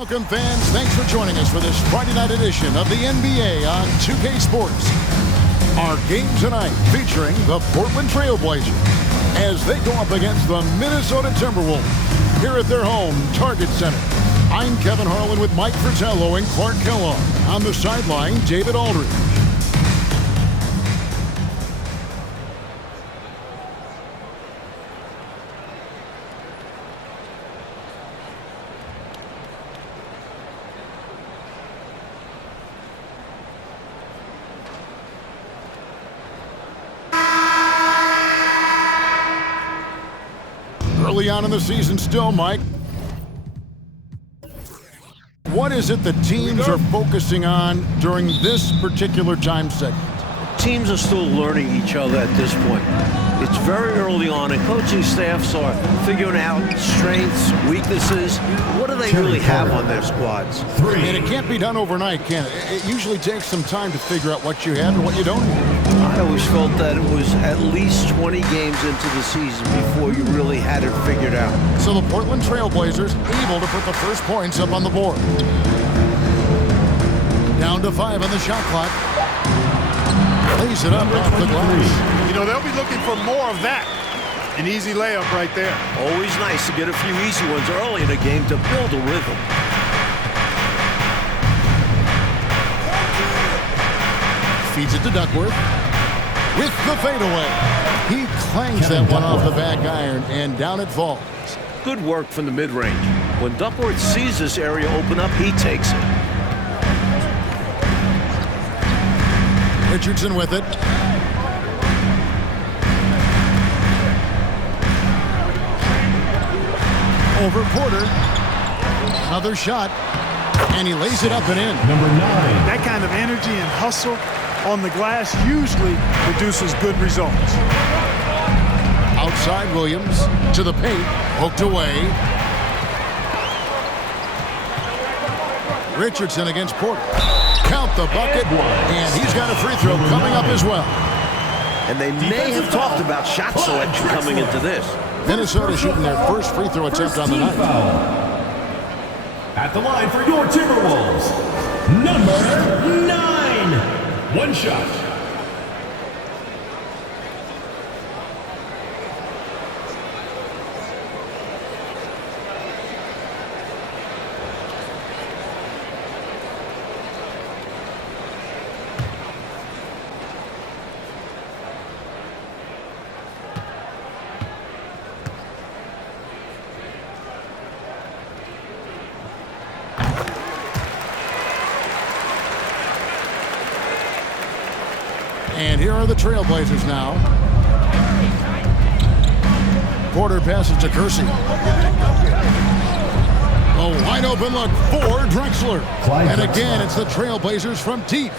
Welcome fans, thanks for joining us for this Friday night edition of the NBA on 2K Sports. Our game tonight featuring the Portland Trail Blazers as they go up against the Minnesota Timberwolves here at their home Target Center. I'm Kevin Harlan with Mike Fratello and Clark Kellogg. On the sideline, David Aldridge. Early on in the season still, Mike. What is it the teams are focusing on during this particular time segment? Teams are still learning each other at this point. It's very early on, and coaching staffs are figuring out strengths, weaknesses. What do they really have on their squads? And it can't be done overnight, can it? It usually takes some time to figure out what you have and what you don't have. I always felt that it was at least 20 games into the season before you really had it figured out. So the Portland Trail Blazers able to put the first points up on the board. Down to 5 on the shot clock. Lays it up off the glass. You know, they'll be looking for more of that. An easy layup right there. Always nice to get a few easy ones early in the game to build a rhythm. Feeds it to Duckworth. With the fadeaway. He clangs that one off the back iron, and down it falls. Good work from the mid-range. When Duckworth sees this area open up, he takes it. Richardson with it. Over Porter. Another shot. And he lays it up and in. Number 9. That kind of energy and hustle on the glass usually produces good results. Outside Williams to the paint. Hooked away. Richardson against Porter. Count the bucket. And he's got a free throw coming up as well. And they may have talked about shot selection coming into this. Minnesota shooting their first free throw attempt on the night. At the line for your Timberwolves, number 9. One shot. And here are the Trailblazers now. Porter passes to Kersey. A wide open look for Drexler. And again, it's the Trailblazers from deep.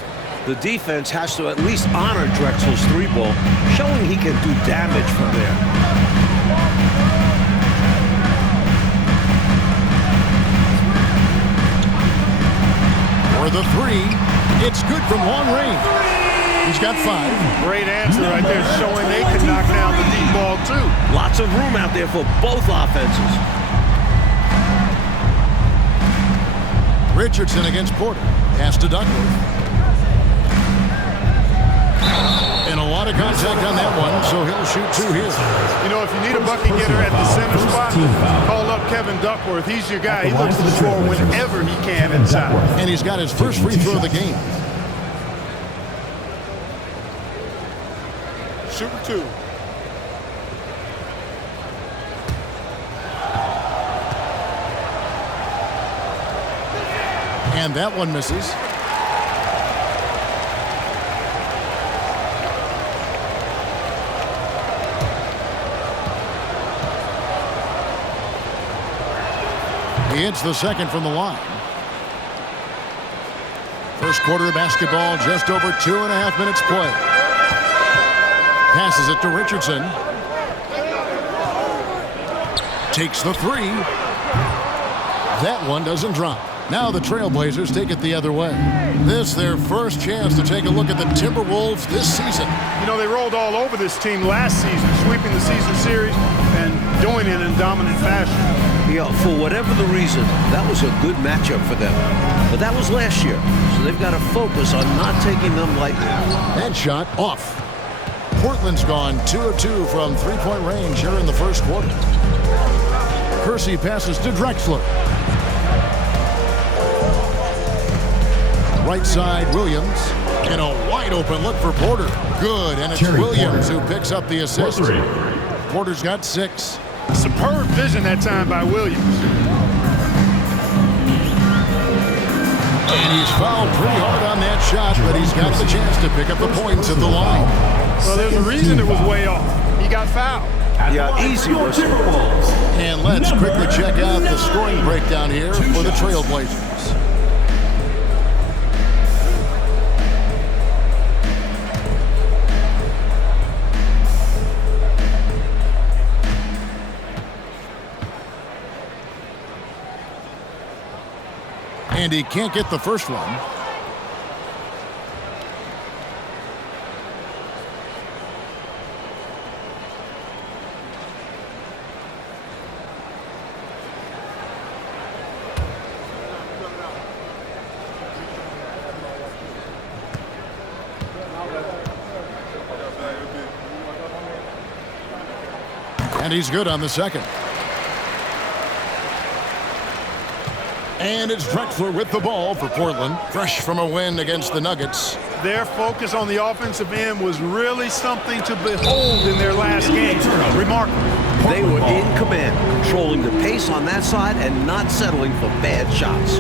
The defense has to at least honor Drexler's three ball, showing he can do damage from there. For the three, it's good from long range. He's got 5. Great answer right there, showing they can knock down the deep ball too. Lots of room out there for both offenses. Richardson against Porter. Pass to Duckworth. And a lot of contact on that one, so he'll shoot 2 here. You know, if you need a bucket getter at the center spot, call up Kevin Duckworth. He's your guy. He looks to score whenever he can inside. And he's got his first free throw of the game. Shooting 2. And that one misses. He hits the second from the line. First quarter of basketball, just over 2.5 minutes play. Passes it to Richardson. Takes the 3. That one doesn't drop. Now the Trailblazers take it the other way. This their first chance to take a look at the Timberwolves this season. You know, they rolled all over this team last season, sweeping the season series and doing it in dominant fashion. Yeah, for whatever the reason, that was a good matchup for them. But that was last year, so they've got to focus on not taking them lightly. That shot off. Portland's gone 2 of 2 from three-point range here in the first quarter. Kersey passes to Drexler. Right side, Williams. And a wide open look for Porter. Good, and it's Williams who picks up the assist. Porter's got 6. Superb vision that time by Williams. And he's fouled pretty hard on that shot, but he's got the chance to pick up the points at the line. Well, there's a reason it was way off. He got fouled. Yeah, easy whistle. And let's quickly check out the scoring breakdown here for the Trailblazers. And he can't get the first one. And he's good on the second. And it's Drexler with the ball for Portland, fresh from a win against the Nuggets. Their focus on the offensive end was really something to behold in their last game. Remarkable. They were in command, controlling the pace on that side and not settling for bad shots.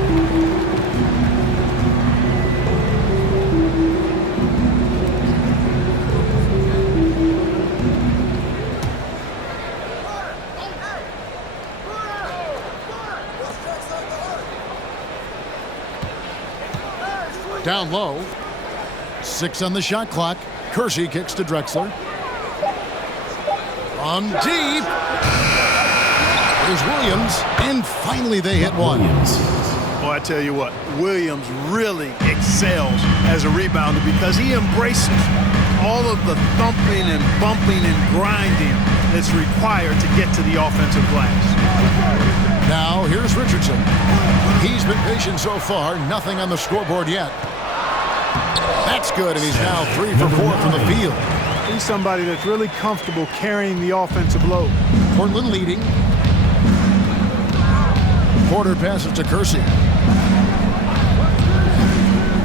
Down low. 6 on the shot clock. Kersey kicks to Drexler. From deep. There's Williams. And finally they hit one. Well, I tell you what, Williams really excels as a rebounder because he embraces all of the thumping and bumping and grinding that's required to get to the offensive glass. Now here's Richardson. He's been patient so far. Nothing on the scoreboard yet. That's good, and he's now 3 for 4 from the field. He's somebody that's really comfortable carrying the offensive load. Portland leading. Porter passes to Kersey.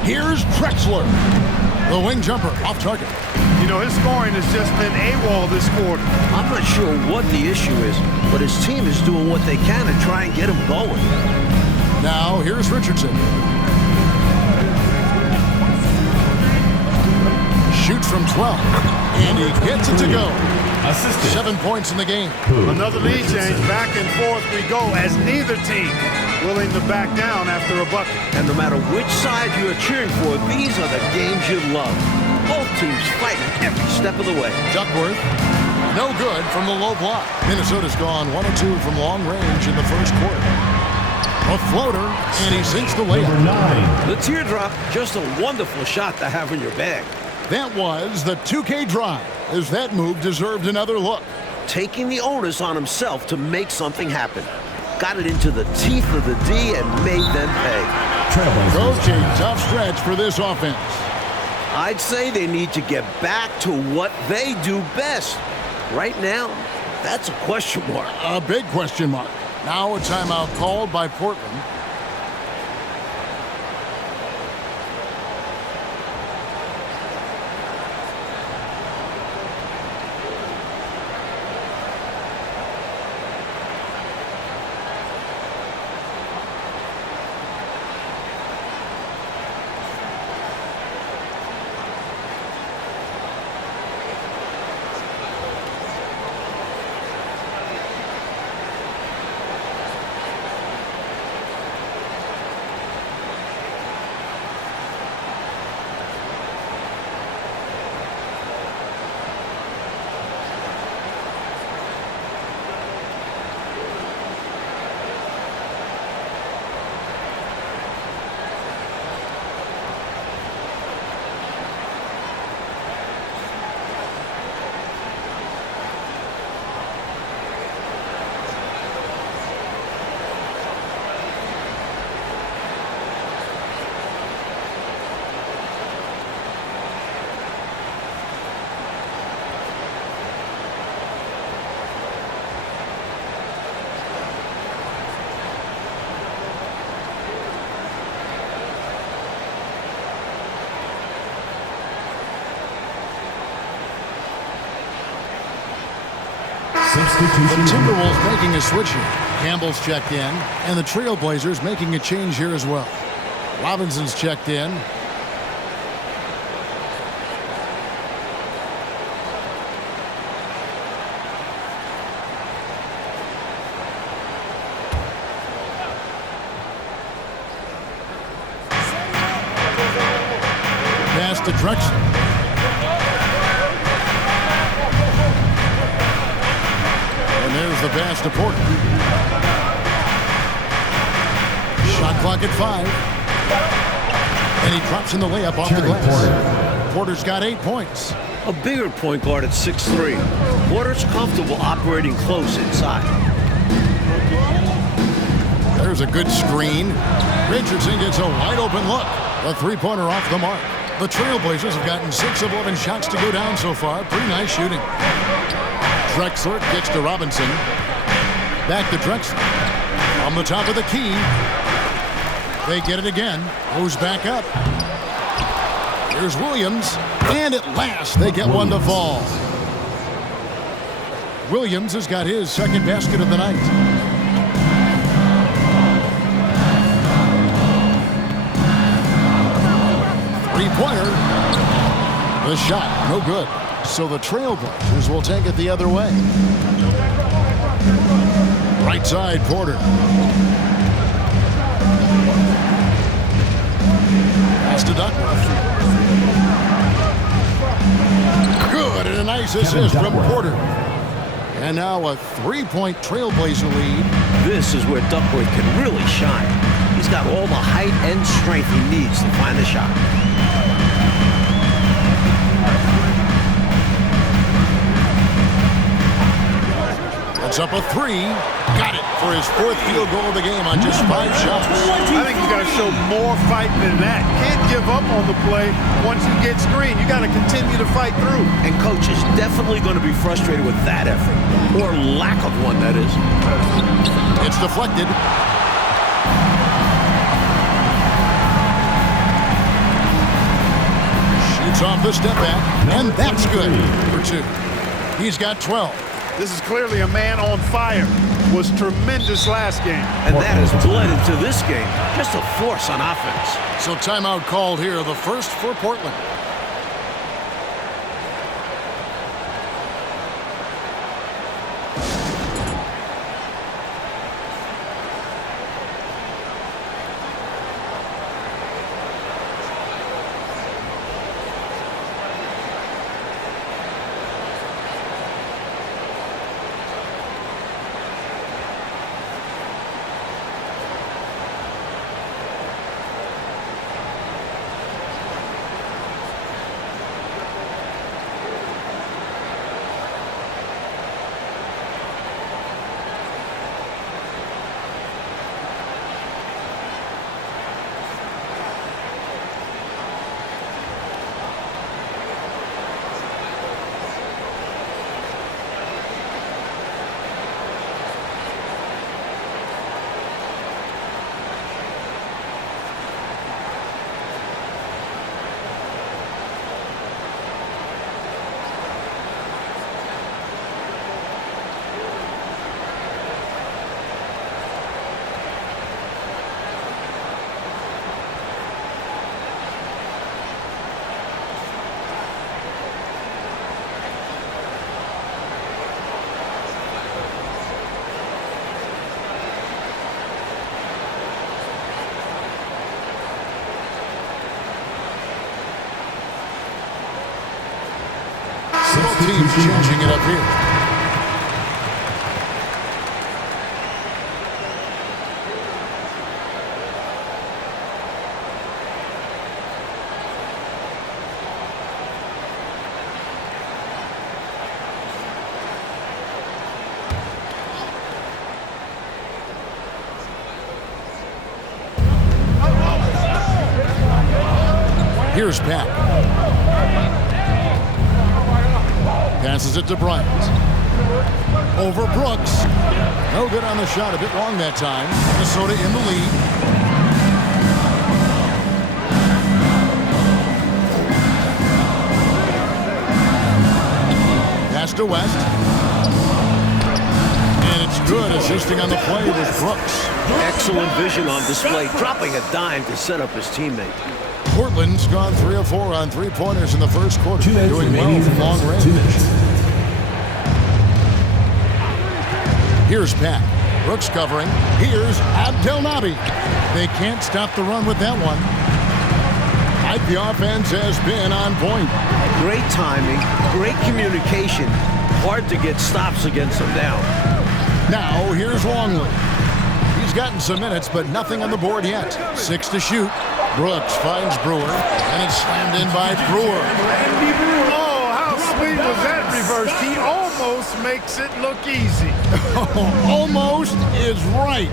Here's Drexler. The wing jumper off target. You know, his scoring has just been AWOL this quarter. I'm not sure what the issue is, but his team is doing what they can to try and get him going. Now here's Richardson. Shoots from 12, and he gets it to go. Assisted. 7 points in the game. Another lead change. Back and forth we go as neither team willing to back down after a bucket. And no matter which side you're cheering for, these are the games you love. Both teams fighting every step of the way. Duckworth, no good from the low block. Minnesota's gone 1 of 2 from long range in the first quarter. A floater, and he sinks the layup. Number 9. The teardrop, just a wonderful shot to have in your bag. That was the 2K drive, as that move deserved another look. Taking the onus on himself to make something happen. Got it into the teeth of the D and made them pay. Coach, a tough stretch for this offense. I'd say they need to get back to what they do best. Right now, that's a question mark. A big question mark. Now a timeout called by Portland. Substitution. The Timberwolves making a switch here. Campbell's checked in, and the Trailblazers making a change here as well. Robinson's checked in. Pass to Drexler. And there's the pass to Porter. Shot clock at 5. And he drops in the layup off the glass. Porter's got 8 points. A bigger point guard at 6'3". Porter's comfortable operating close inside. There's a good screen. Richardson gets a wide open look. A three-pointer off the mark. The Trailblazers have gotten 6 of 11 shots to go down so far. Pretty nice shooting. Drexler gets to Robinson. Back to Drexler. On the top of the key. They get it again. Goes back up. Here's Williams. And at last, they get one to fall. Williams has got his second basket of the night. Three-pointer. The shot, no good. So the Trailblazers will take it the other way. Right side, Porter. Pass to Duckworth. Good, and a nice assist from Porter. And now a three-point Trailblazer lead. This is where Duckworth can really shine. He's got all the height and strength he needs to find the shot. It's up a 3. Got it for his 4th field goal of the game on just 5 shots. I think you got to show more fight than that. Can't give up on the play once you get screened. You got to continue to fight through. And coach is definitely going to be frustrated with that effort, or lack of one, that is. It's deflected. Shoots off the step back, and that's good for 2. He's got 12. This is clearly a man on fire. Was tremendous last game. And that has bled into this game. Just a force on offense. So timeout called here, the first for Portland. Both teams changing it up here. Here's Pat. Passes it to Bryant. Over Brooks. No good on the shot. A bit long that time. Minnesota in the lead. Pass to West. Assisting on the play was Brooks. Excellent vision on display, dropping a dime to set up his teammate. Portland's gone 3 of 4 on three-pointers in the first quarter. 2 minutes Doing well remaining. from long range. 2 minutes. Here's Pat. Brooks covering. Here's Abdelnaby. They can't stop the run with that one. The offense has been on point. Great timing, great communication. Hard to get stops against him now. Now, here's Longley. He's gotten some minutes, but nothing on the board yet. 6 to shoot. Brooks finds Brewer, and it's slammed in by Brewer. Oh, how sweet was that reverse? He almost makes it look easy. Almost is right.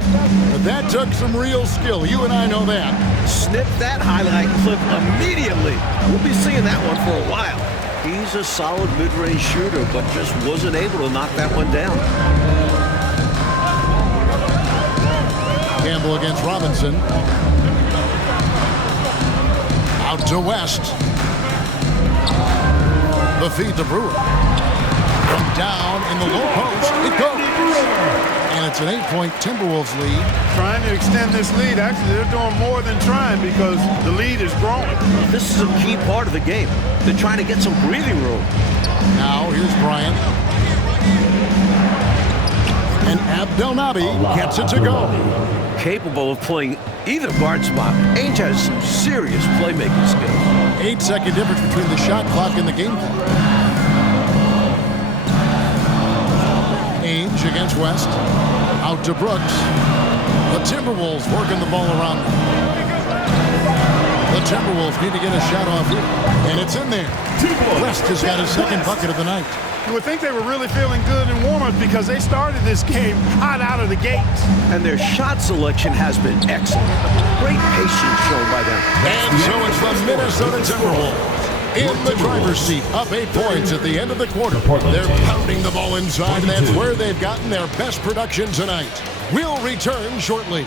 But that took some real skill. You and I know that. Snip that highlight clip immediately. We'll be seeing that one for a while. He's a solid mid-range shooter, but just wasn't able to knock that one down. Campbell against Robinson. Out to West. The feed to Brewer. From down in the low post, it goes. And it's an 8-point Timberwolves lead. Trying to extend this lead. Actually, they're doing more than trying because the lead is growing. This is a key part of the game. They're trying to get some breathing room. Now, here's Bryant. And Abdelnaby gets it to go. Capable of playing either guard spot. Ainge has some serious playmaking skills. 8-second difference between the shot clock and the game clock. Ainge against West. Out to Brooks. The Timberwolves working the ball around them. The Timberwolves need to get a shot off here. And it's in there. West has got his second bucket of the night. You would think they were really feeling good in warm-up because they started this game hot out of the gates. And their shot selection has been excellent. Great patience shown by them. And so it's the Minnesota Timberwolves in the driver's seat, up 8 points at the end of the quarter. They're pounding the ball inside, and that's where they've gotten their best production tonight. We'll return shortly.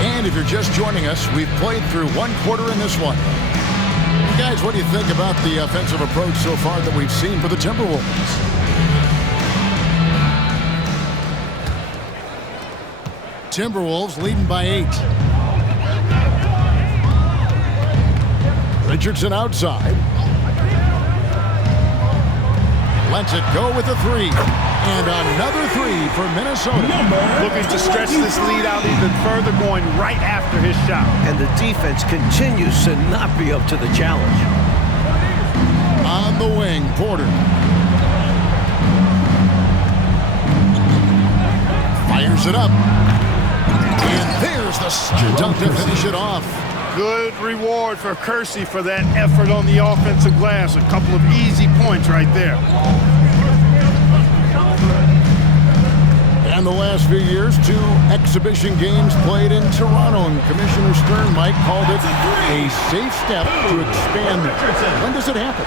And if you're just joining us, we've played through one quarter in this one. Guys, what do you think about the offensive approach so far that we've seen for the Timberwolves? Timberwolves leading by 8. Richardson outside. Lets it go with a 3. And another 3 for Minnesota. Looking to stretch this lead out even further, going right after his shot. And the defense continues to not be up to the challenge. On the wing, Porter. Fires it up. And there's the dunk to finish it off. Good reward for Kersey for that effort on the offensive glass. A couple of easy points right there. And the last few years, 2 exhibition games played in Toronto, and Commissioner Stern, Mike, called it a safe step to expand there. When does it happen?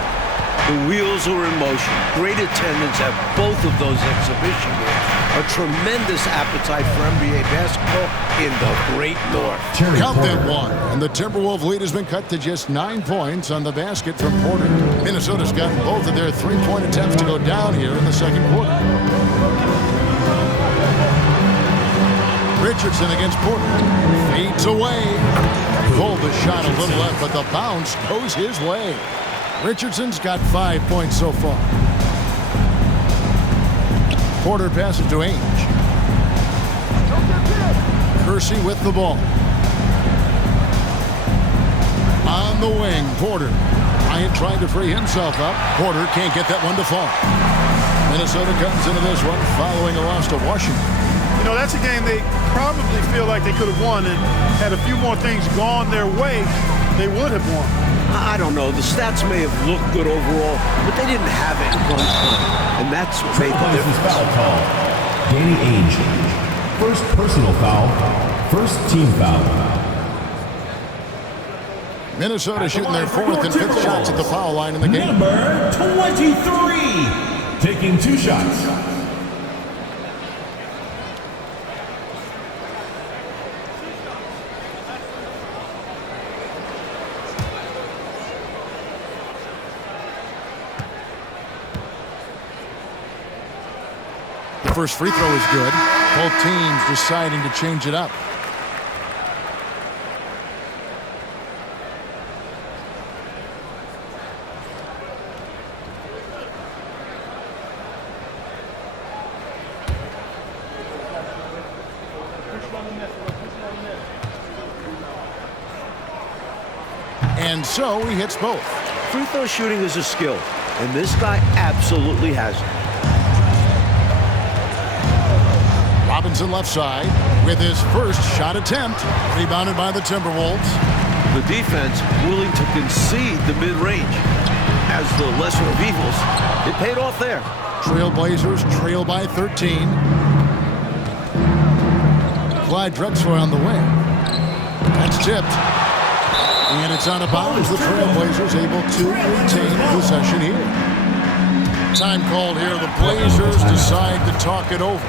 The wheels are in motion. Great attendance at both of those exhibition games. A tremendous appetite for NBA basketball in the Great North. Count them 1, and the Timberwolves lead has been cut to just 9 points on the basket from Porter. Minnesota's gotten both of their 3-point attempts to go down here in the second quarter. Richardson against Porter. Fades away. Pulled the shot a little left, but the bounce goes his way. Richardson's got 5 points so far. Porter passes to Ainge. Kersey with the ball. On the wing, Porter. Bryant trying to free himself up. Porter can't get that one to fall. Minnesota comes into this one following a loss to Washington. You know, that's a game they probably feel like they could have won, and had a few more things gone their way, they would have won. I don't know. The stats may have looked good overall, but they didn't have it in crunch time. And that's what made the difference. Foul call. Danny Ainge. First personal foul. First team foul. Minnesota shooting their 4th and 5th shots at the foul line in the game. Number 23. Taking 2 shots. first free throw is good. Both teams deciding to change it up. And so he hits both. Free throw shooting is a skill, and this guy absolutely has it. Robinson left side with his first shot attempt. Rebounded by the Timberwolves. The defense willing to concede the mid-range. As the lesser of evils, it paid off there. Trailblazers trail by 13. Clyde Drexler on the wing. That's tipped. And it's out of bounds. The Trailblazers able to retain possession here. Time called here. The Blazers decide to talk it over.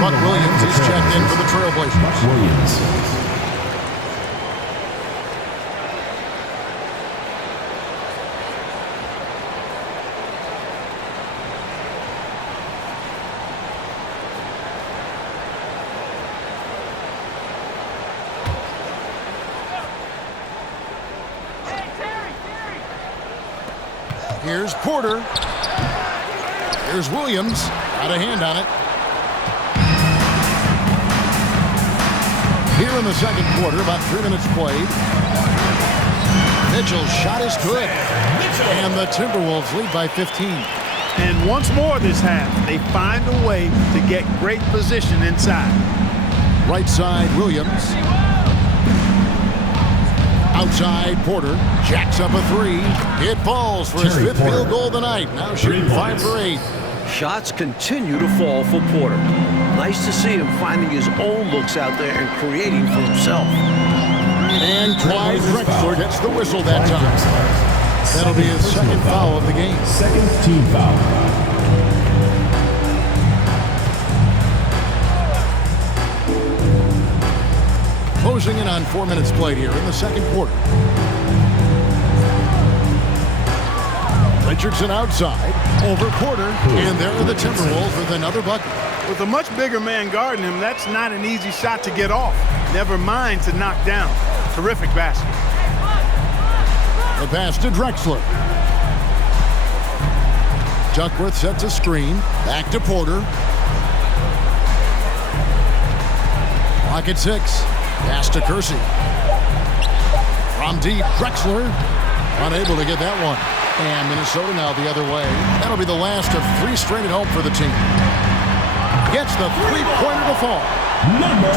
Buck Williams is checked in for the Trailblazers. Williams. Here's Porter. Here's Williams. Got a hand on it. Here in the second quarter, about 3 minutes played. Mitchell's shot is good. And the Timberwolves lead by 15. And once more this half, they find a way to get great position inside. Right side, Williams. Outside, Porter. Jacks up a three. It falls for his fifth field goal of the night. Now shooting 5 for 8. Shots continue to fall for Porter. Nice to see him finding his own looks out there and creating for himself. And Clyde Drexler gets the whistle that time. That'll be his second foul of the game. Second team foul. Closing in on 4 minutes played here in the second quarter. Richardson outside, over Porter, and there are the Timberwolves with another bucket. With a much bigger man guarding him, that's not an easy shot to get off. Never mind to knock down. Terrific basket. The pass to Drexler. Duckworth sets a screen. Back to Porter. Clock at 6. Pass to Kersey. From deep, Drexler. Unable to get that one. And Minnesota now the other way. That'll be the last of 3 straight at home for the team. Gets the three-pointer to fall.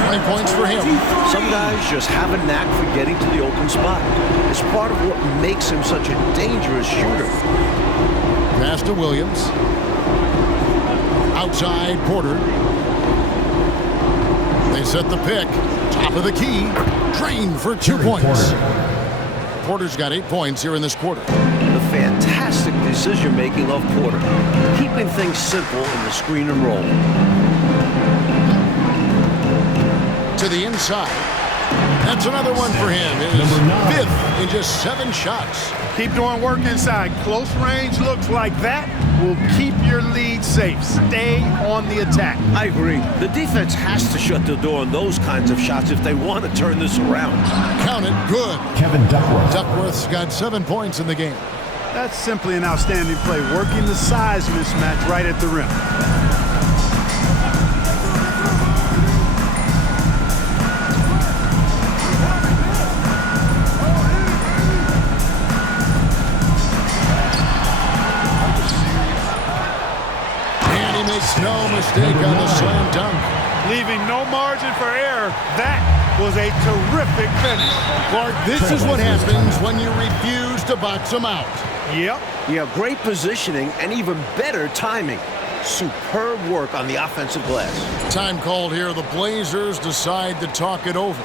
20 points for him. Some guys just have a knack for getting to the open spot. It's part of what makes him such a dangerous shooter. Pass to Williams. Outside, Porter. They set the pick. Top of the key. Drained for 2 points. Porter's got 8 points here in this quarter. The fantastic decision-making of Porter, keeping things simple in the screen and roll. To the inside. That's another one for him. His 5th in just 7 shots. Keep doing work inside. Close range looks like that will keep your lead safe. Stay on the attack. I agree. The defense has to shut the door on those kinds of shots if they want to turn this around. Count it. Good. Kevin Duckworth. Duckworth's got 7 points in the game. That's simply an outstanding play, working the size mismatch right at the rim. No mistake on the slam dunk. Leaving no margin for error. That was a terrific finish. Clark, this is what happens when you refuse to box them out. Yep. Yeah, great positioning and even better timing. Superb work on the offensive glass. Time called here. The Blazers decide to talk it over.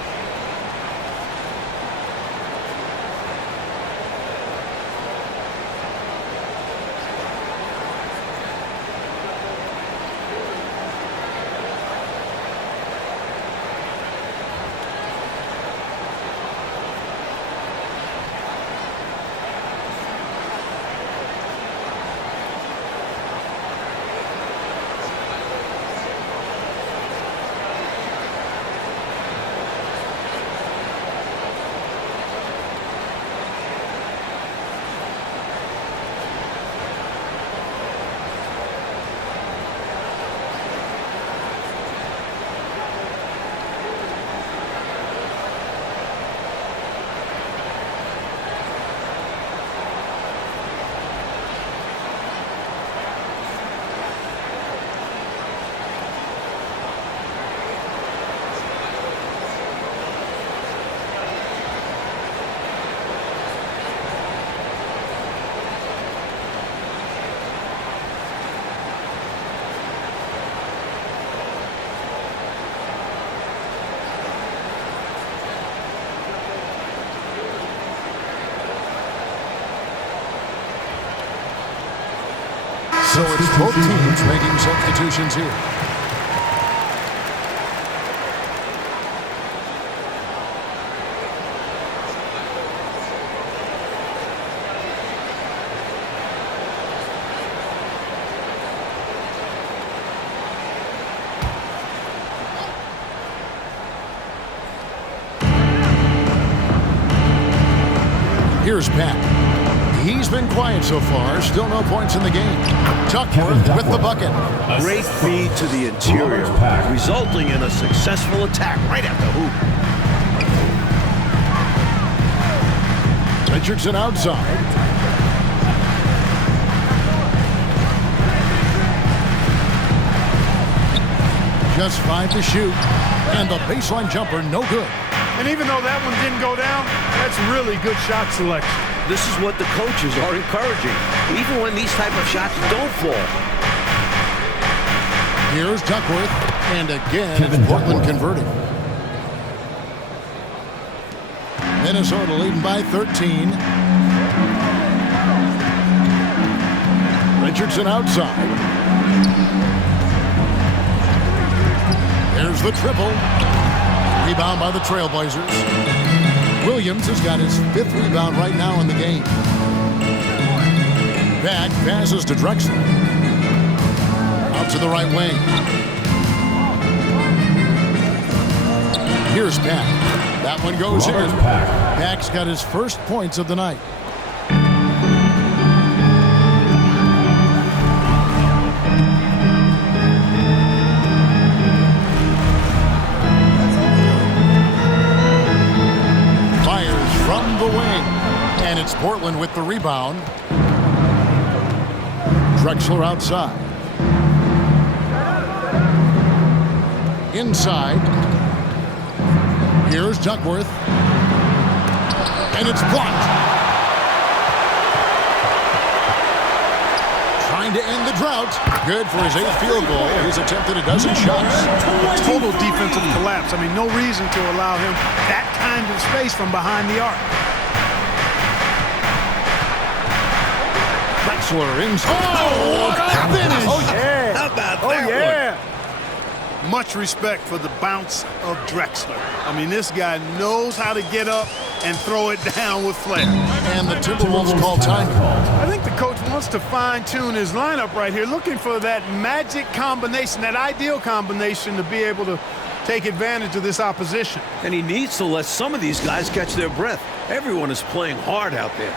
So it's both teams making substitutions here. Here's Pat. He's been quiet so far. Still no points in the game. Duckworth with the bucket. Great feed to the interior, resulting in a successful attack right at the hoop. Richardson outside. Just 5 to shoot. And the baseline jumper, no good. And even though that one didn't go down, that's really good shot selection. This is what the coaches are encouraging, even when these type of shots don't fall. Here's Duckworth, and again, it's Portland converting. Minnesota leading by 13. Richardson outside. There's the triple. Rebound by the Trailblazers. Williams has got his 5th rebound right now in the game. Back passes to Drexler. Out to the right wing. Here's Pack. That one goes in. Pack's got his first points of the night. From the wing, and it's Portland with the rebound. Drexler outside. Inside. Here's Duckworth. And it's blocked. Trying to end the drought. Good for his 8th field goal. He's attempted a dozen shots. Total defensive collapse. I mean, no reason to allow him that kind of space from behind the arc. Drexler in. Oh, what a finish! Oh, yeah. How about that Oh, yeah. Much respect for the bounce of Drexler. I mean, this guy knows how to get up and throw it down with flair. And the Timberwolves call time. I think the coach wants to fine-tune his lineup right here, looking for that magic combination, that ideal combination to be able to take advantage of this opposition. And he needs to let some of these guys catch their breath. Everyone is playing hard out there.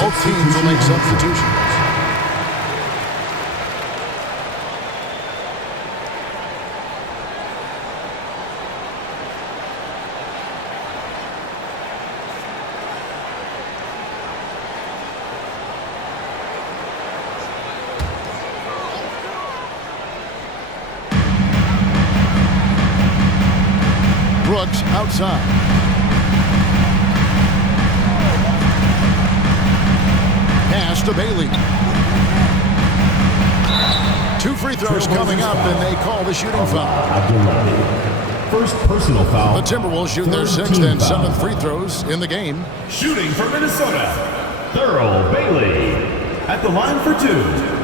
Both teams will make substitutions. Brooks outside. Pass to Bailey. 2 free throws coming up, and they call the shooting foul. First personal foul. The Timberwolves shoot their 6th and 7th free throws in the game. Shooting for Minnesota, Thurl Bailey. At the line for 2.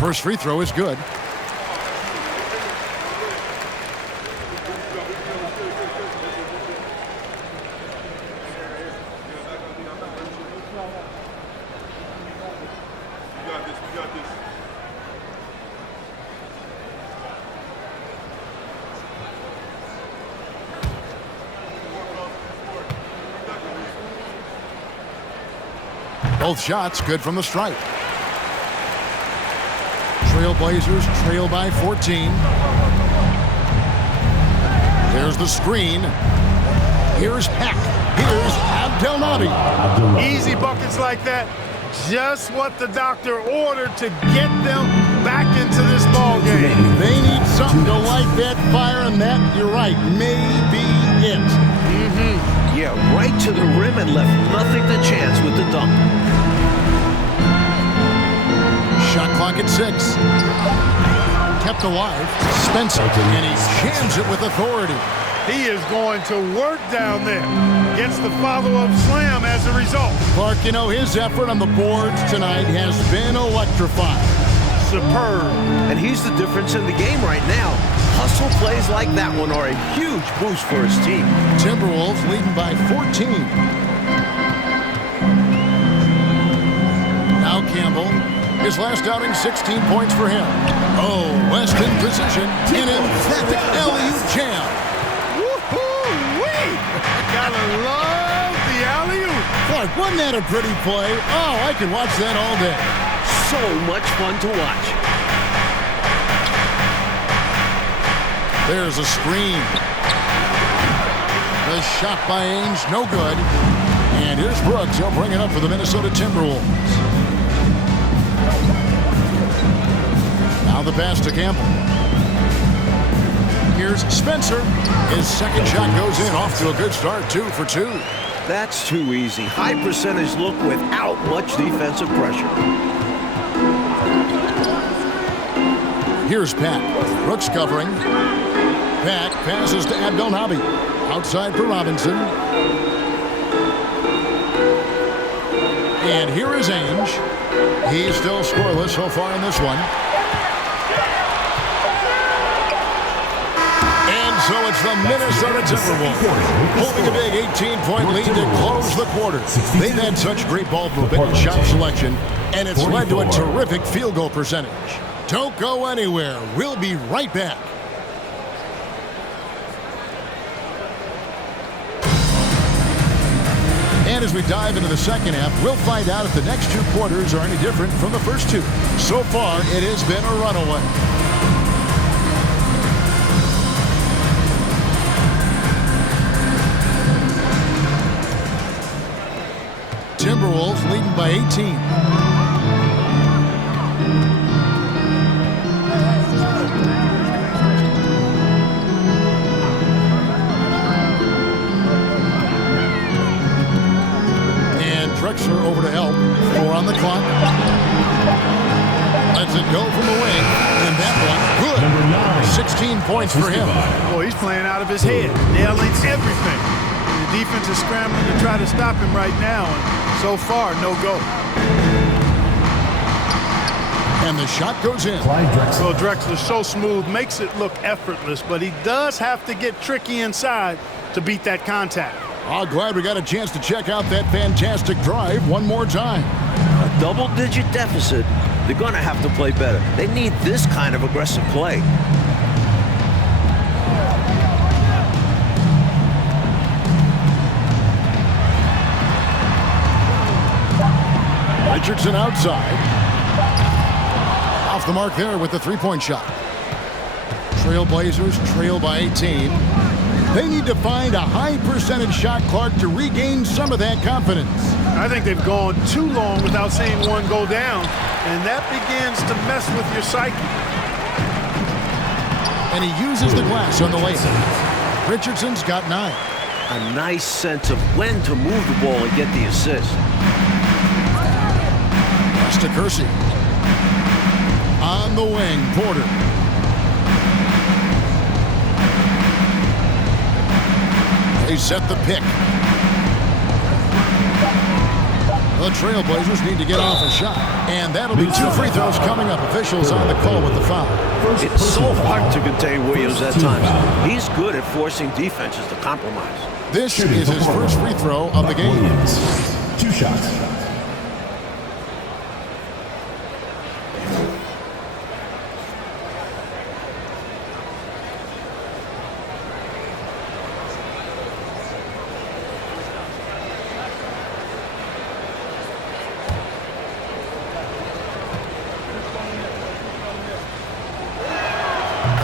First free throw is good. Both shots good from the stripe. Trailblazers trail by 14. There's the screen. Here's Peck. Here's Abdelnaby. Easy buckets like that. Just what the doctor ordered to get them back into this ball game. They need something to light that fire, and that, you're right, may be it. Yeah, right to the rim and left nothing to chance with the dunk. Shot clock at 6. Kept alive. Spencer, and he jams it with authority. He is going to work down there. Gets the follow-up slam as a result. Clark, you know, his effort on the boards tonight has been electrifying. Superb. And he's the difference in the game right now. Hustle plays like that one are a huge boost for his team. Timberwolves leading by 14. Now Campbell. His last outing, 16 points for him. Oh, West in position. An emphatic alley-oop jam. Woo-hoo-wee! Gotta love the alley-oop. Clark, wasn't that a pretty play? Oh, I could watch that all day. So much fun to watch. There's a screen. The shot by Ainge, no good. And here's Brooks. He'll bring it up for the Minnesota Timberwolves. Now the pass to Campbell. Here's Spencer. His second shot goes in, off to a good start, 2 for 2. That's too easy. High percentage look without much defensive pressure. Here's Pat. Brooks covering. Pat passes to Abdelnaby. Outside for Robinson. And here is Ainge. He's still scoreless so far in this one. And so it's the Minnesota Timberwolves holding a big 18-point lead to close the quarter. They've had such great ball movement and shot selection, and it's led to a terrific field goal percentage. Don't go anywhere. We'll be right back. And as we dive into the second half, we'll find out if the next 2 quarters are any different from the first 2. So far, it has been a runaway. Timberwolves leading by 18. Drexler over to help. 4 on the clock. Lets it go from the wing. And that one, good. Number 9. 16 points for him. Boy, he's playing out of his head, nailing everything. And the defense is scrambling to try to stop him right now. And so far, no go. And the shot goes in. Well, Drexler's so smooth, makes it look effortless, but he does have to get tricky inside to beat that contact. Oh, glad we got a chance to check out that fantastic drive one more time. A double-digit deficit. They're going to have to play better. They need this kind of aggressive play. Richardson outside. Off the mark there with the three-point shot. Trailblazers trail by 18. They need to find a high percentage shot, Clark, to regain some of that confidence. I think they've gone too long without seeing one go down, and that begins to mess with your psyche. And he uses the glass on the layup. Richardson's got 9. A nice sense of when to move the ball and get the assist. Pass to Kersey. On the wing, Porter. They set the pick. The Trailblazers need to get off a shot. And that'll be 2 free throws coming up. Officials on the call with the foul. It's so hard to contain Williams at times. He's good at forcing defenses to compromise. This is his first free throw of the game. 2 shots.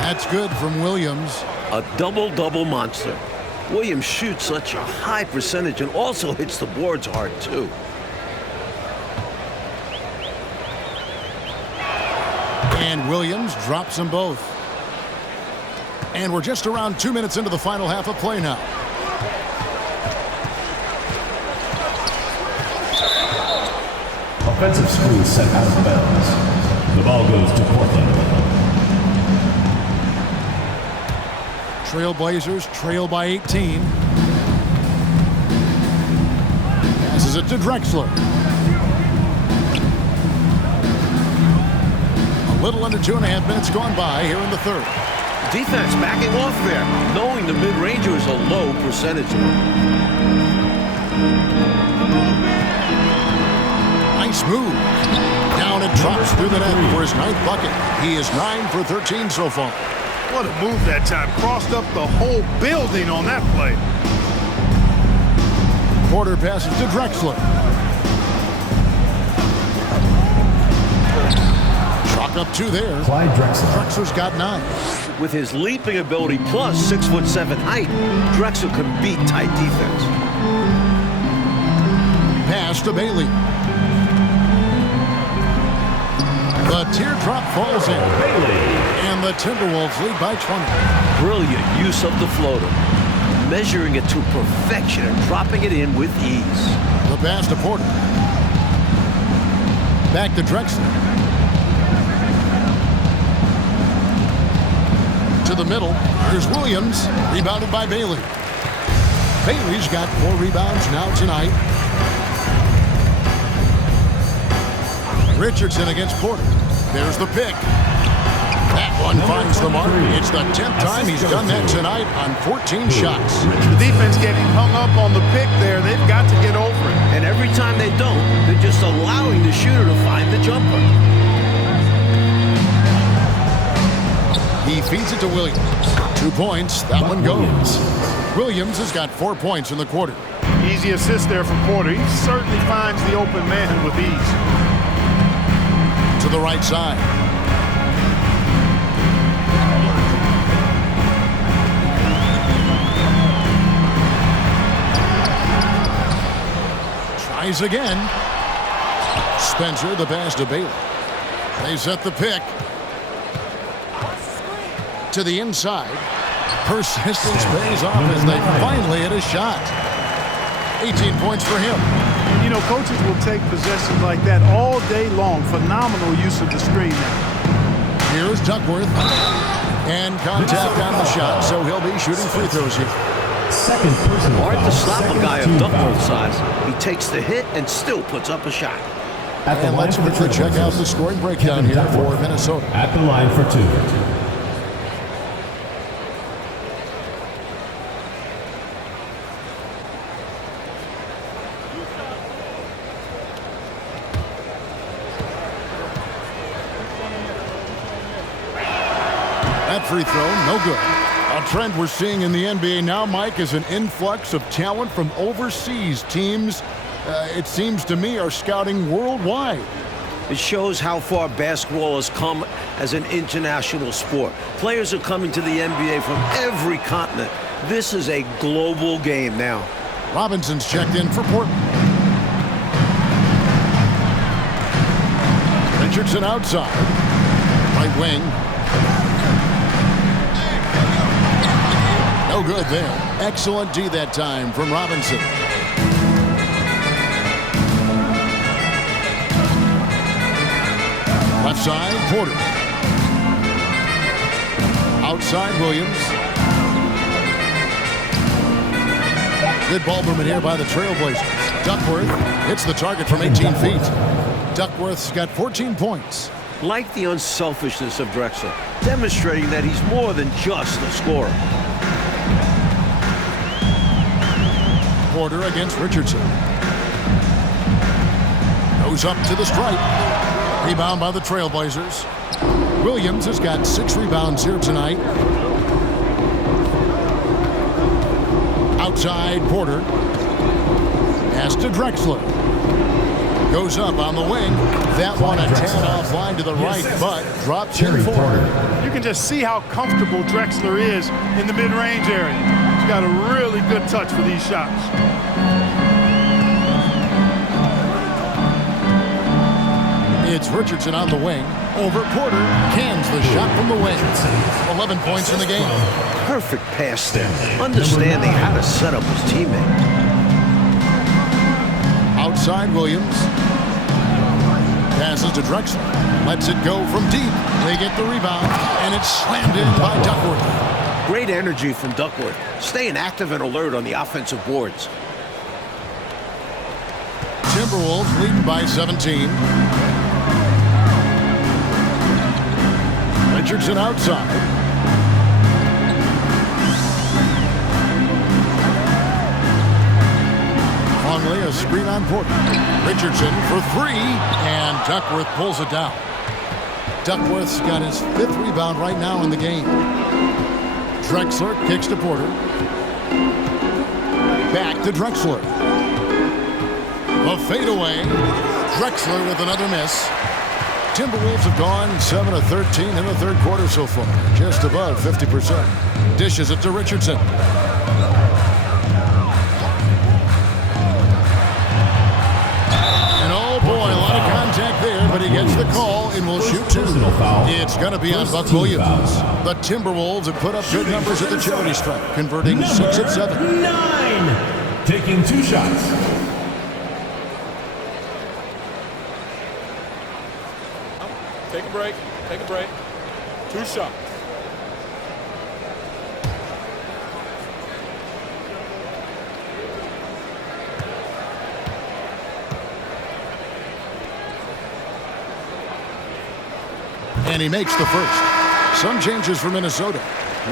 That's good from Williams. A double-double monster. Williams shoots such a high percentage and also hits the boards hard, too. And Williams drops them both. And we're just around 2 minutes into the final half of play now. Offensive screw set out of bounds. The ball goes to Portland. Trailblazers trail by 18. Passes it to Drexler. A little under 2.5 minutes gone by here in the third. Defense backing off there, knowing the mid-ranger is a low percentage. Nice move. Down it drops through the net for his 9th bucket. He is 9 for 13 so far. What a move that time. Crossed up the whole building on that play. Porter passes to Drexler. Chalk up 2 there. Clyde Drexler. Drexler's got 9. With his leaping ability plus 6'7" height, Drexler can beat tight defense. Pass to Bailey. The teardrop falls in. And the Timberwolves lead by 20. Brilliant use of the floater. Measuring it to perfection and dropping it in with ease. The pass to Porter. Back to Drexler. To the middle. Here's Williams. Rebounded by Bailey. Bailey's got 4 rebounds now tonight. Richardson against Porter. There's the pick. That one finds the mark. It's the 10th time he's done that tonight on 14 shots. The defense getting hung up on the pick there. They've got to get over it. And every time they don't, they're just allowing the shooter to find the jumper. He feeds it to Williams. 2 points. That one goes. Williams has got 4 points in the quarter. Easy assist there from Porter. He certainly finds the open man with ease. To the right side. Tries again. Spencer, the pass to Bailey. They set the pick. To the inside. Persistence pays off as they finally hit a shot. 18 points for him. You know, coaches will take possessions like that all day long. Phenomenal use of the screen. Here's Duckworth. And contact on the shot, so he'll be shooting free throws here. Second personal Hard foul. to stop a guy of Second team Duckworth's foul. size. He takes the hit and still puts up a shot. At the And line let's for quickly two. check out the scoring breakdown Kevin here for Duckworth. Minnesota. At the line for 2. That free throw, no good. A trend we're seeing in the NBA now, Mike, is an influx of talent from overseas. Teams, it seems to me, are scouting worldwide. It shows how far basketball has come as an international sport. Players are coming to the NBA from every continent. This is a global game now. Robinson's checked in for Portland. Richardson outside. Right wing. No good there. Excellent D that time from Robinson. Left side, Porter. Outside, Williams. Good ball movement here by the Trailblazers. Duckworth hits the target from 18 feet. Duckworth's got 14 points. Like the unselfishness of Drexler, demonstrating that he's more than just a scorer. Porter against Richardson. Goes up to the stripe. Rebound by the Trailblazers. Williams has got 6 rebounds here tonight. Outside, Porter. Pass to Drexler. Goes up on the wing. That one a tad offline to the right, but drops in for it. You can just see how comfortable Drexler is in the mid-range area. He's got a really good touch for these shots. It's Richardson on the wing. Over Porter. Cans the shot from the wing. 11 points in the game. Perfect pass there. Understanding how to set up his teammate. Outside Williams. Passes to Drexler. Lets it go from deep. They get the rebound, and it's slammed in by Duckworth. Great energy from Duckworth, staying active and alert on the offensive boards. Timberwolves leading by 17. Richardson outside. Longley, a screen on Porter. Richardson for 3, and Duckworth pulls it down. Duckworth's got his 5th rebound right now in the game. Drexler kicks to Porter. Back to Drexler. A fadeaway. Drexler with another miss. Timberwolves have gone 7 of 13 in the third quarter so far, just above 50%. Dishes it to Richardson. And oh boy, a lot of contact there, but he gets the call and will shoot foul. It's going to be on First Buck team Williams. foul. The Timberwolves have put up good numbers at the charity stripe, converting 6 of 7. 9. Taking 2 shots. Take a break. Take a break. 2 shots. And he makes the first. Some changes for Minnesota.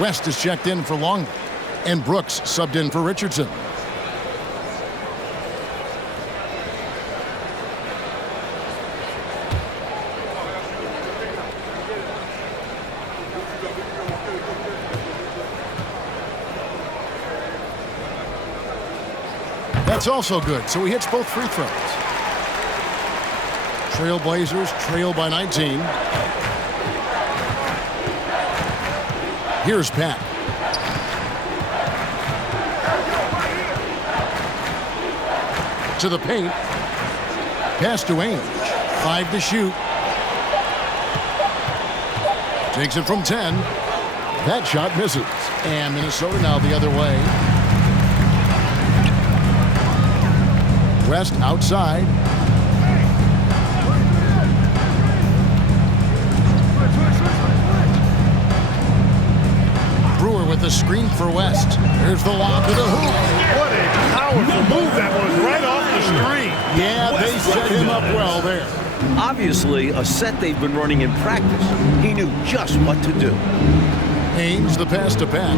West is checked in for Longley, and Brooks subbed in for Richardson. That's also good, so he hits both free throws. Trailblazers trail by 19. Here's Pat. To the paint. Pass to Ainge. 5 to shoot. Takes it from 10. That shot misses. And Minnesota now the other way. West outside. Brewer with the screen for West. Here's the lob to the hoop. What a powerful move that was right off the screen. Yeah, they set him up well there. Obviously, a set they've been running in practice. He knew just what to do. Ainge the pass to Pat.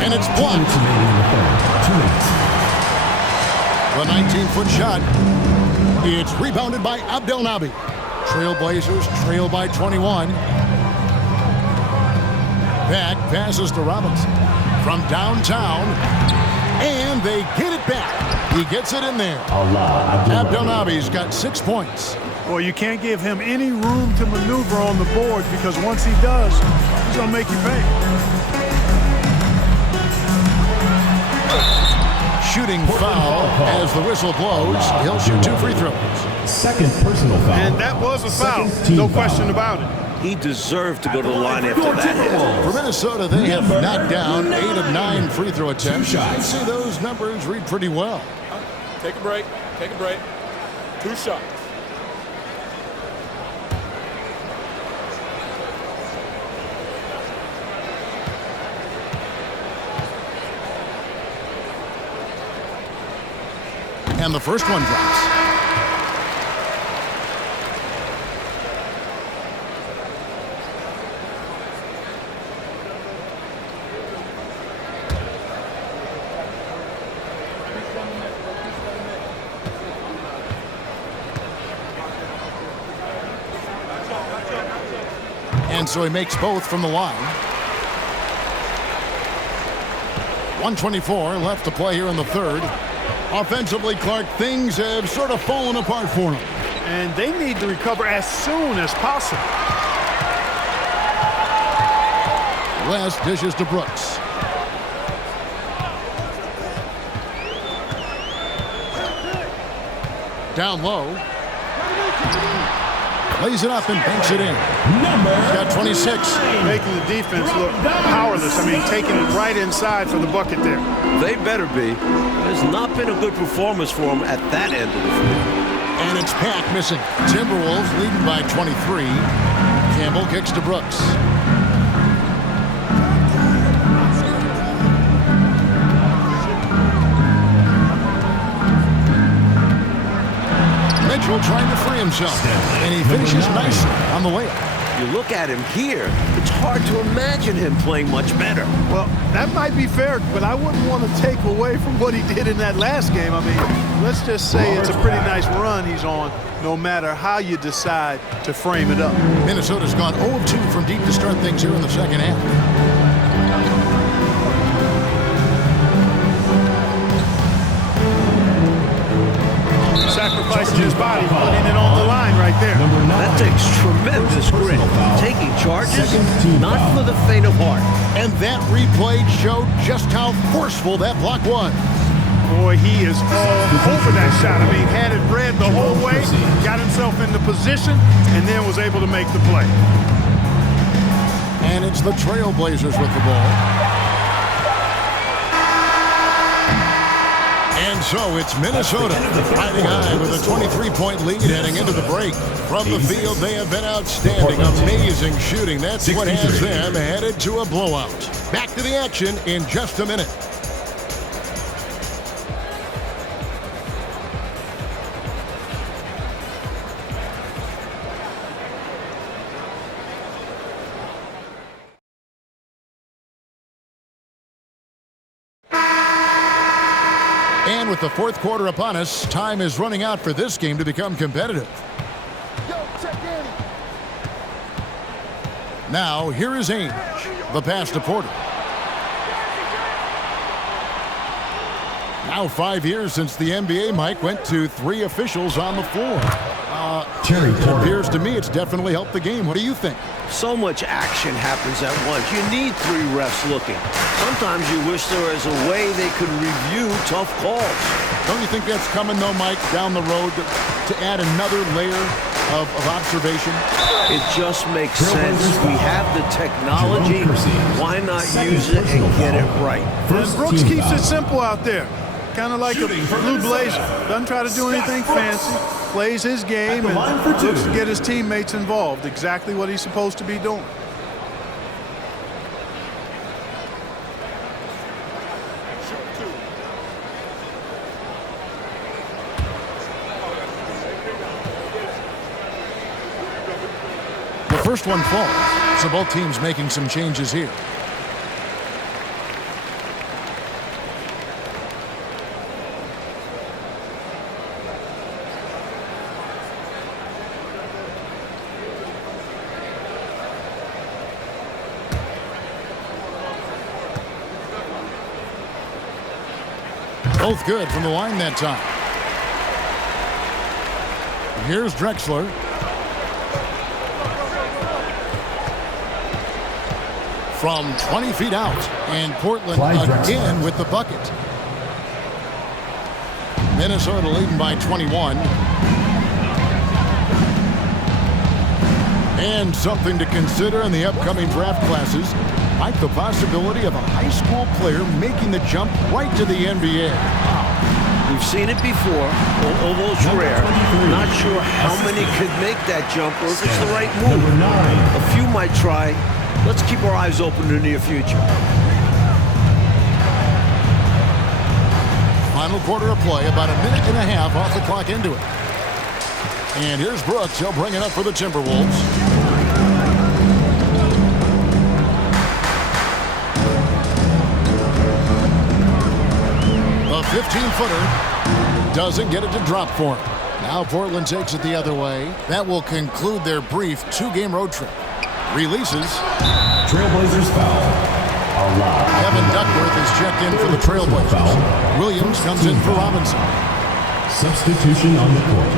And it's blocked. The 19-foot shot. It's rebounded by Abdelnaby. Trailblazers trail by 21. Back passes to Robinson from downtown. And they get it back. He gets it in there. Abdelnaby's got 6 points. Well, you can't give him any room to maneuver on the board because once he does, he's going to make you pay. Shooting foul as the whistle blows. He'll shoot 2 free throws. Second personal foul. And that was a foul. No question about it. He deserved to go to the line after that hit. For Minnesota, they have knocked down 8 of 9 free throw attempts. I'd say those numbers read pretty well. Take a break. Take a break. 2 shots. And the first one drops. And so he makes both from the line. 1:24 left to play here in the third. Offensively, Clark, things have sort of fallen apart for him. And they need to recover as soon as possible. West dishes to Brooks. Down low. Lays it up and banks it in. He's got 26. Making the defense look powerless. I mean, taking it right inside for the bucket there. They better be. There's not been a good performance for him at that end of the field. And it's Pack missing. Timberwolves leading by 23. Campbell kicks to Brooks. Mitchell trying to free himself. And he finishes nicely on the layup. You look at him here, it's hard to imagine him playing much better. Well, that might be fair, but I wouldn't want to take away from what he did in that last game. I mean, let's just say it's a pretty nice run he's on, no matter how you decide to frame it up. Minnesota's gone 0 of 2 from deep to start things here in the second half. Sacrificing his body, putting it on the line right there. That takes tremendous grit. Taking charges, not for the faint of heart. And that replay showed just how forceful that block was. Boy, he is all over that shot. I mean, had it read the whole way, got himself into position, and then was able to make the play. And it's the Trailblazers with the ball. And so it's Minnesota riding high with a 23-point lead heading into the break. From the field, they have been outstanding. Amazing shooting. That's what has them headed to a blowout. Back to the action in just a minute. And with the fourth quarter upon us, time is running out for this game to become competitive. Now, here is Ainge. The pass to Porter. Now 5 years since the NBA, Mike, went to 3 officials on the floor. It appears to me it's definitely helped the game. What do you think? So much action happens at once. You need 3 refs looking. Sometimes you wish there was a way they could review tough calls. Don't you think that's coming, though, Mike, down the road to add another layer of observation? It just makes sense. We have the technology. Why not use it and get it right? And Brooks keeps it simple out there. Kind of like a blue blazer. Doesn't try to do anything fancy. Plays his game and looks to get his teammates involved. Exactly what he's supposed to be doing. The first one falls, so both teams making some changes here. Both good from the line that time. Here's Drexler. From 20 feet out, and Portland again with the bucket. Minnesota leading by 21. And something to consider in the upcoming draft classes, like the possibility of a high school player making the jump right to the NBA. We've seen it before, almost rare. Not sure how many could make that jump or if it's the right move. A few might try. Let's keep our eyes open in the near future. Final quarter of play, about a minute and a half off the clock into it. And here's Brooks. He'll bring it up for the Timberwolves. The 15-footer doesn't get it to drop for him. Now Portland takes it the other way. That will conclude their brief 2-game road trip. Releases. Trailblazers foul. Kevin Duckworth is checked in for the Trailblazers. Williams comes in for Robinson. Substitution on the court.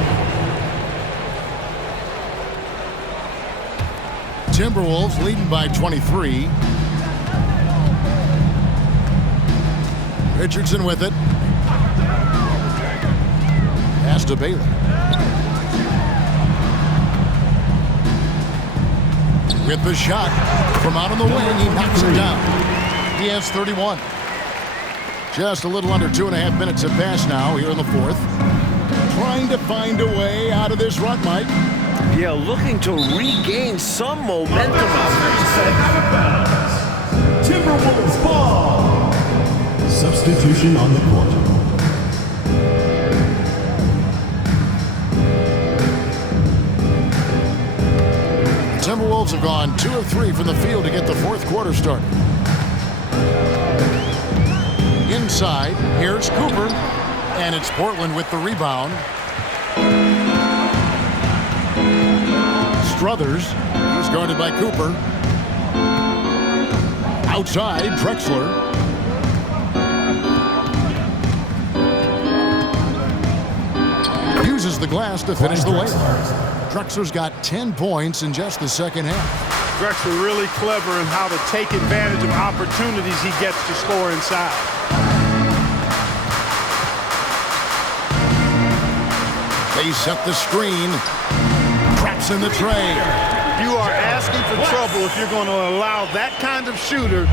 Timberwolves leading by 23. Richardson with it. Pass to Bailey. With the shot from out on the wing, he knocks it down. He has 31. Just a little under 2.5 minutes have passed now here in the fourth. Trying to find a way out of this rut, Mike. Yeah, looking to regain some momentum out there. Timberwolves ball. Substitution on the court. Timberwolves have gone 2 of 3 from the field to get the fourth quarter started. Inside, here's Cooper, and it's Portland with the rebound. Struthers, he's guarded by Cooper. Outside, Drexler. Uses the glass to finish the layup. Drexler's got 10 points in just the second half. Drexler really clever in how to take advantage of opportunities he gets to score inside. They set the screen. Traps in the tray. You are asking for trouble if you're going to allow that kind of shooter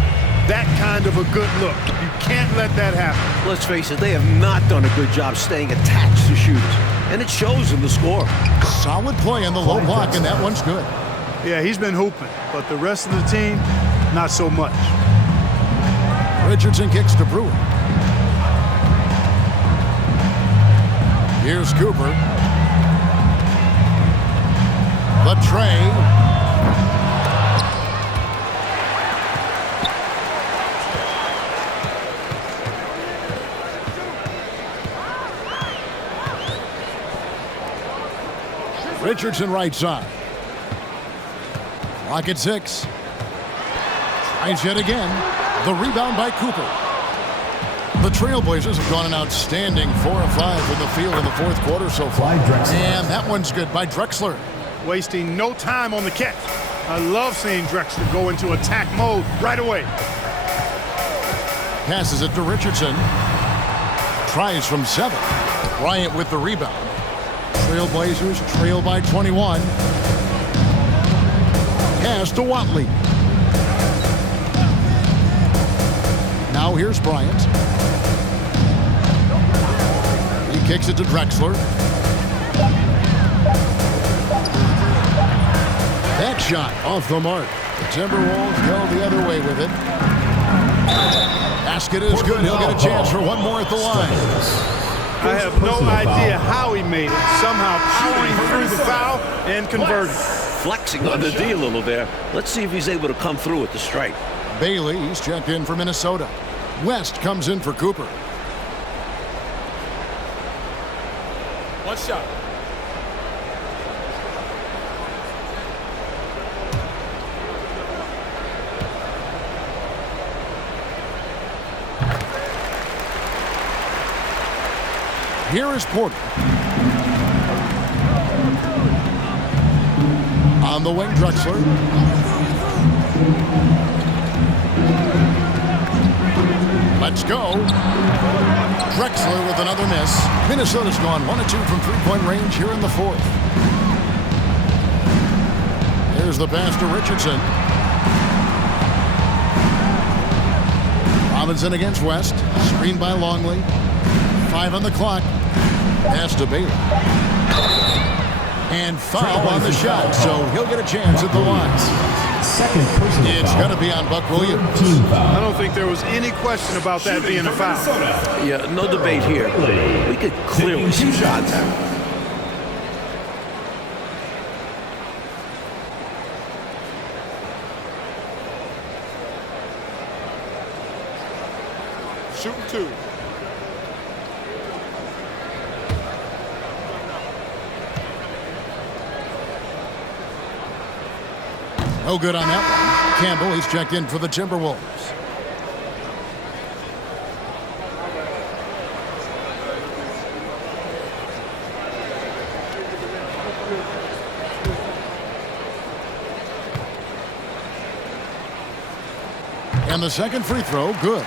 that kind of a good look. You can't let that happen. Let's face it, they have not done a good job staying attached to shooters, and it shows in the score. Solid play in the low block, and that one's good. Yeah, he's been hooping, but the rest of the team, not so much. Richardson kicks to Brewer. Here's Cooper. The tray. Richardson right side. Clock at 6. Tries yet again. The rebound by Cooper. The Trailblazers have gone an outstanding 4 of 5 from the field in the fourth quarter so far. And that one's good by Drexler. Wasting no time on the catch. I love seeing Drexler go into attack mode right away. Passes it to Richardson. Tries from 7. Bryant with the rebound. Trailblazers trail by 21. Pass to Watley. Now here's Bryant. He kicks it to Drexler. That shot off the mark. The Timberwolves go the other way with it. Basket is good. He'll get a chance for one more at the line. I have no idea how he made it. Somehow powering through the foul and converting. Flexing on the D a little there. Let's see if he's able to come through with the strike. Bailey, he's checked in for Minnesota. West comes in for Cooper. One shot. Here is Porter. On the wing, Drexler. Let's go. Drexler with another miss. Minnesota's gone 1 of 2 from three-point range here in the fourth. Here's the pass to Richardson. Robinson against West. Screened by Longley. 5 on the clock. Pass to Bailey. And foul on the shot, so he'll get a chance at the line. Second personal It's going to be on Buck Williams. I don't think there was any question about that being a foul. Yeah, no debate here. We could clearly see contact. Shooting 2. No good on that one. Campbell, he's checked in for the Timberwolves. And the second free throw, good.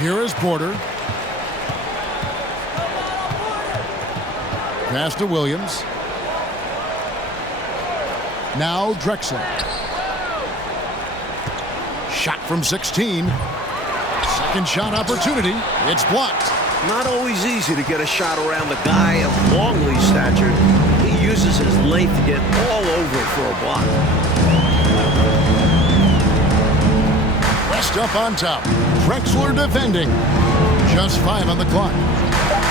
Here is Porter. Pass to Williams. Now Drexler. Shot from 16. Second shot opportunity. It's blocked. Not always easy to get a shot around the guy of Longley's stature. He uses his length to get all over for a block. West up on top. Drexler defending. Just 5 on the clock.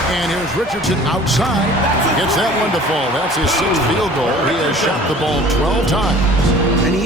And here's Richardson outside. Gets that one to fall. That's his 6th field goal. He has shot the ball 12 times. And he's